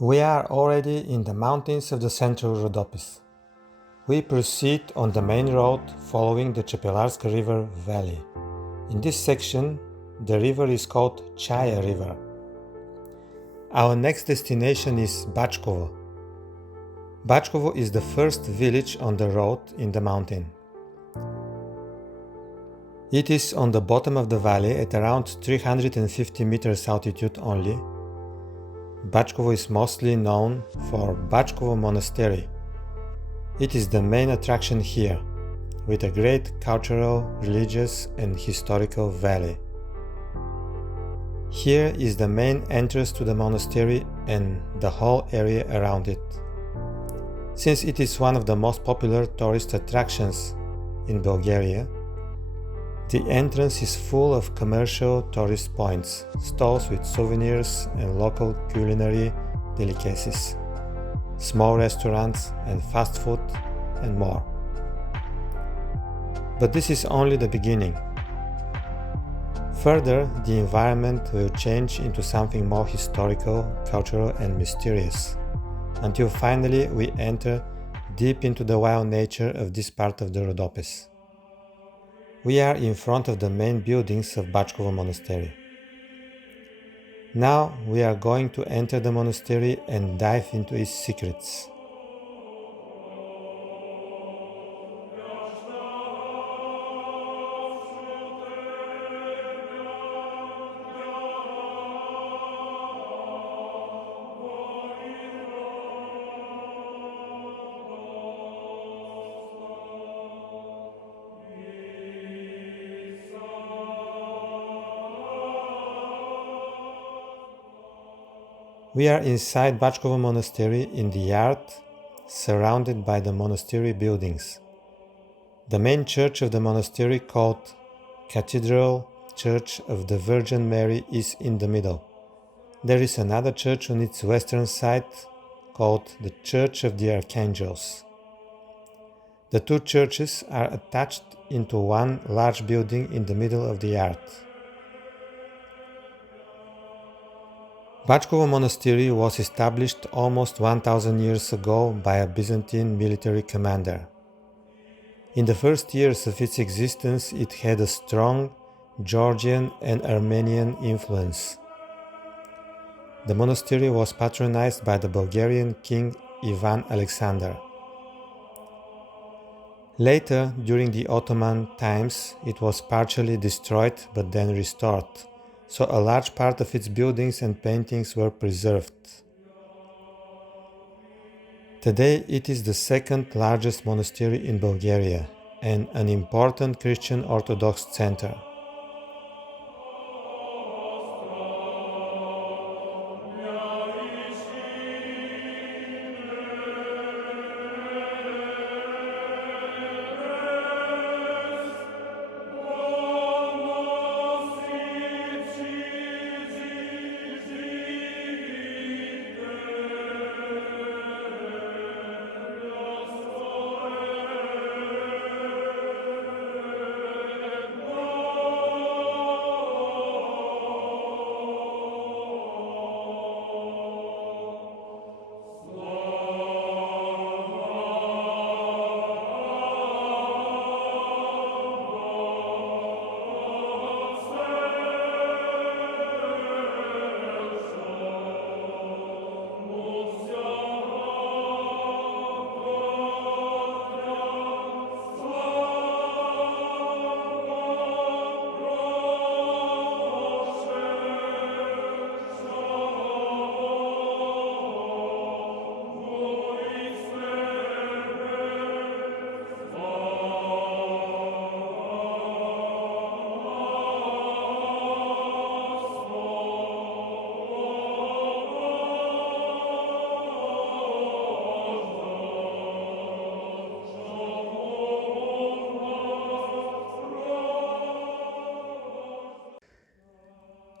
We are already in the mountains of the central Rhodopes. We proceed on the main road following the Chepelarska River valley. In this section, the river is called Chaya River. Our next destination is Bachkovo. Bachkovo is the first village on the road in the mountain. It is on the bottom of the valley at around 350 meters altitude only. Bachkovo is mostly known for Bachkovo Monastery. It is the main attraction here, with a great cultural, religious and historical valley. Here is the main entrance to the monastery and the whole area around it. Since it is one of the most popular tourist attractions in Bulgaria, the entrance is full of commercial tourist points, stalls with souvenirs and local culinary delicacies, small restaurants and fast food, and more. But this is only the beginning. Further, the environment will change into something more historical, cultural and mysterious, until finally we enter deep into the wild nature of this part of the Rhodopes. We are in front of the main buildings of Bachkovo Monastery. Now we are going to enter the monastery and dive into its secrets. We are inside Bachkovo Monastery in the yard, surrounded by the monastery buildings. The main church of the monastery, called Cathedral Church of the Virgin Mary, is in the middle. There is another church on its western side, called the Church of the Archangels. The two churches are attached into one large building in the middle of the yard. Bachkovo Monastery was established almost 1000 years ago by a Byzantine military commander. In the first years of its existence, it had a strong Georgian and Armenian influence. The monastery was patronized by the Bulgarian king Ivan Alexander. Later, during the Ottoman times, it was partially destroyed but then restored, so a large part of its buildings and paintings were preserved. Today it is the second largest monastery in Bulgaria and an important Christian Orthodox center.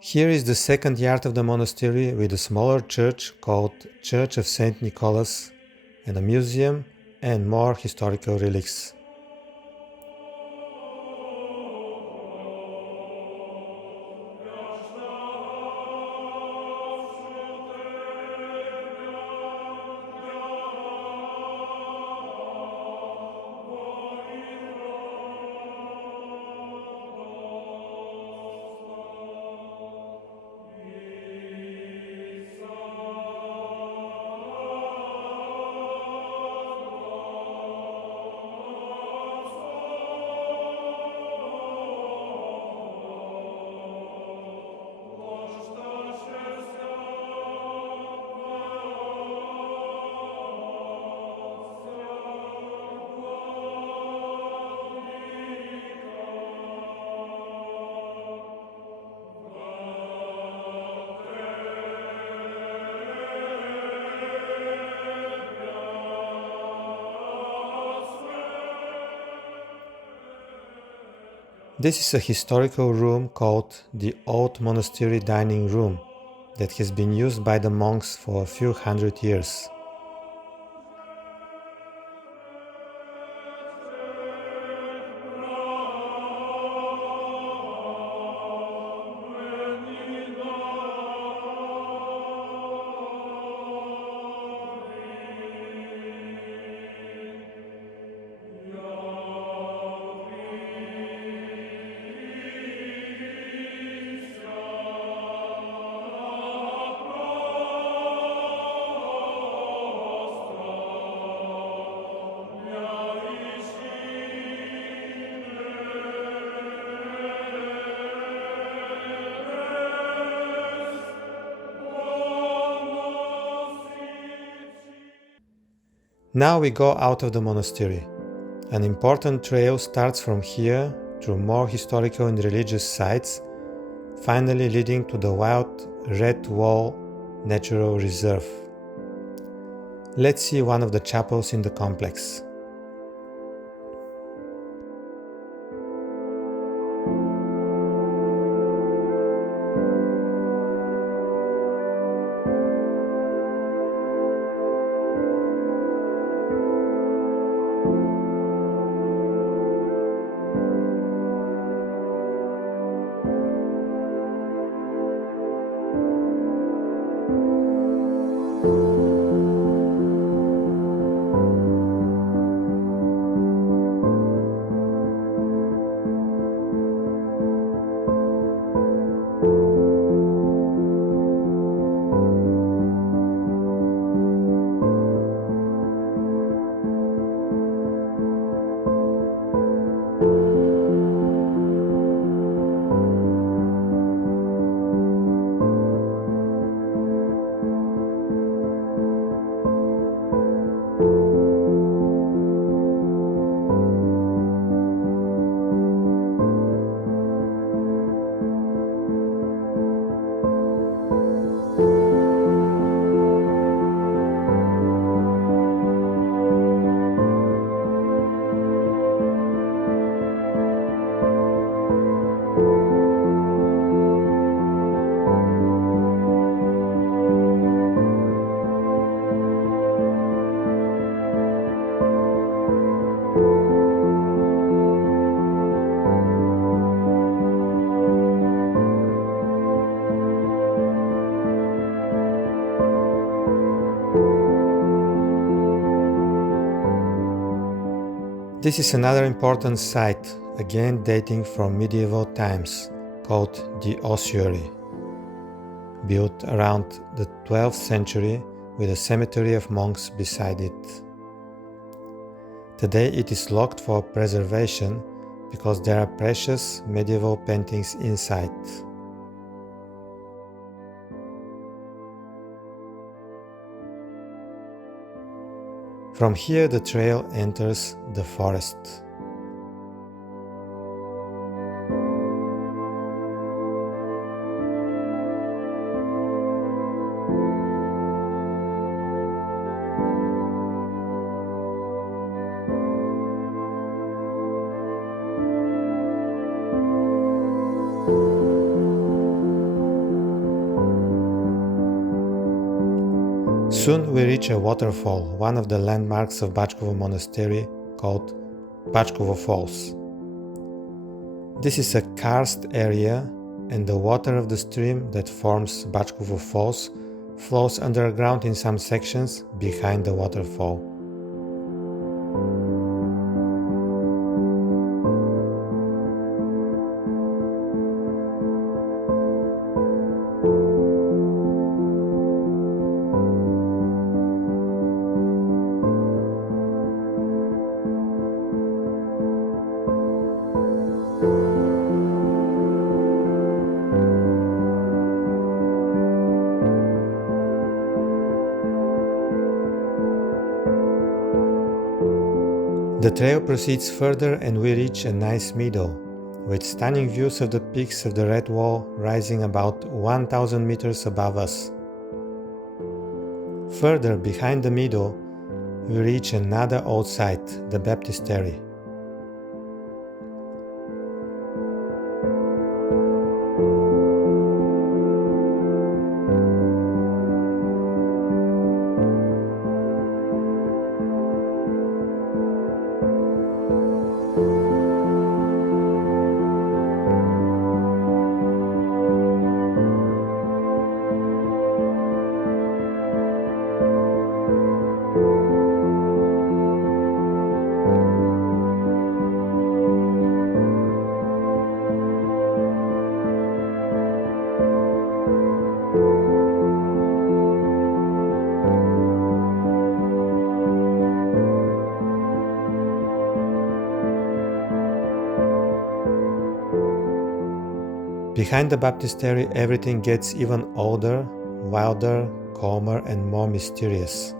Here is the second yard of the monastery with a smaller church called Church of Saint Nicholas and a museum and more historical relics. This is a historical room called the Old Monastery Dining Room that has been used by the monks for a few hundred years. Now we go out of the monastery. An important trail starts from here through more historical and religious sites, finally leading to the wild Red Wall Natural Reserve. Let's see one of the chapels in the complex. This is another important site, again dating from medieval times, called the ossuary, built around the 12th century with a cemetery of monks beside it. Today it is locked for preservation because there are precious medieval paintings inside. From here the trail enters the forest. Soon we reach a waterfall, one of the landmarks of Bachkovo Monastery, called Bachkovo Falls. This is a karst area, and the water of the stream that forms Bachkovo Falls flows underground in some sections behind the waterfall. The trail proceeds further and we reach a nice meadow, with stunning views of the peaks of the Red Wall rising about 1000 meters above us. Further behind the meadow, we reach another old site, the baptistery. Behind the baptistry, everything gets even older, wilder, calmer, and more mysterious.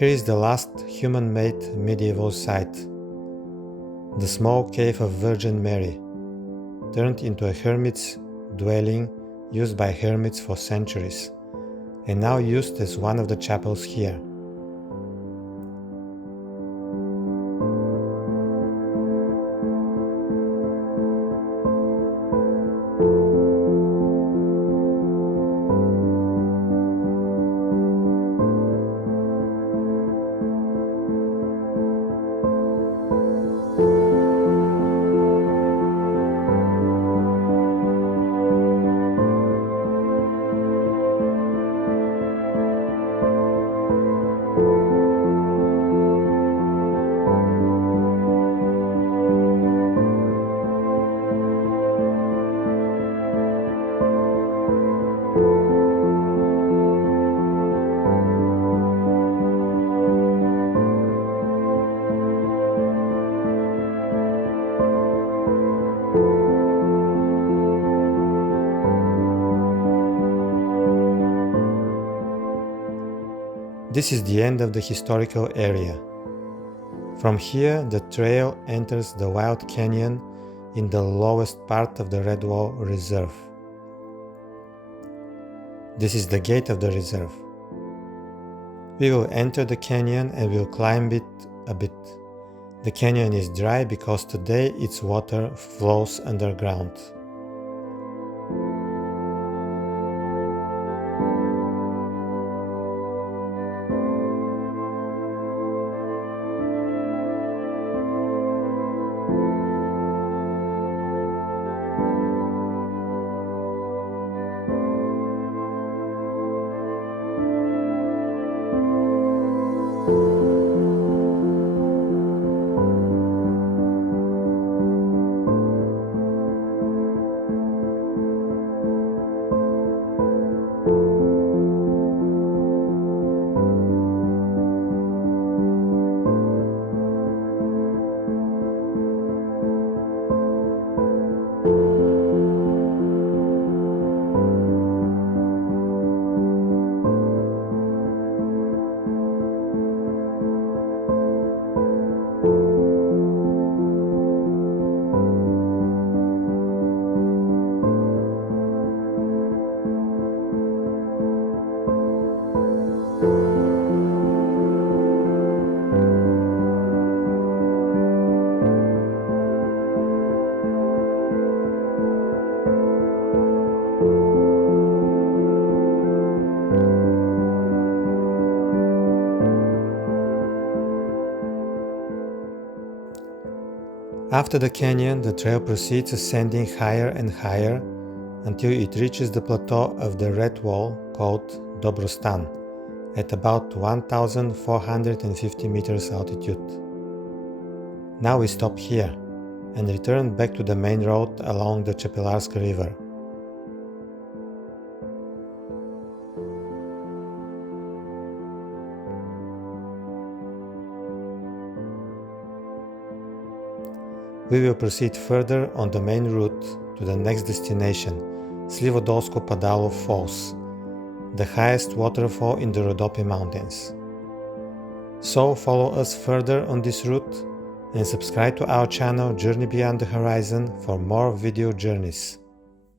Here is the last human-made medieval site, the small cave of Virgin Mary, turned into a hermit's dwelling used by hermits for centuries, and now used as one of the chapels here. This is the end of the historical area. From here, the trail enters the wild canyon in the lowest part of the Red Wall Reserve. This is the gate of the reserve. We will enter the canyon and will climb it a bit. The canyon is dry because today its water flows underground. After the canyon, the trail proceeds ascending higher and higher until it reaches the plateau of the Red Wall called Dobrostan at about 1,450 meters altitude. Now we stop here and return back to the main road along the Chepelarska River. We will proceed further on the main route to the next destination, Slivodolsko Padalo Falls, the highest waterfall in the Rhodope Mountains. So follow us further on this route and subscribe to our channel Journey Beyond the Horizon for more video journeys.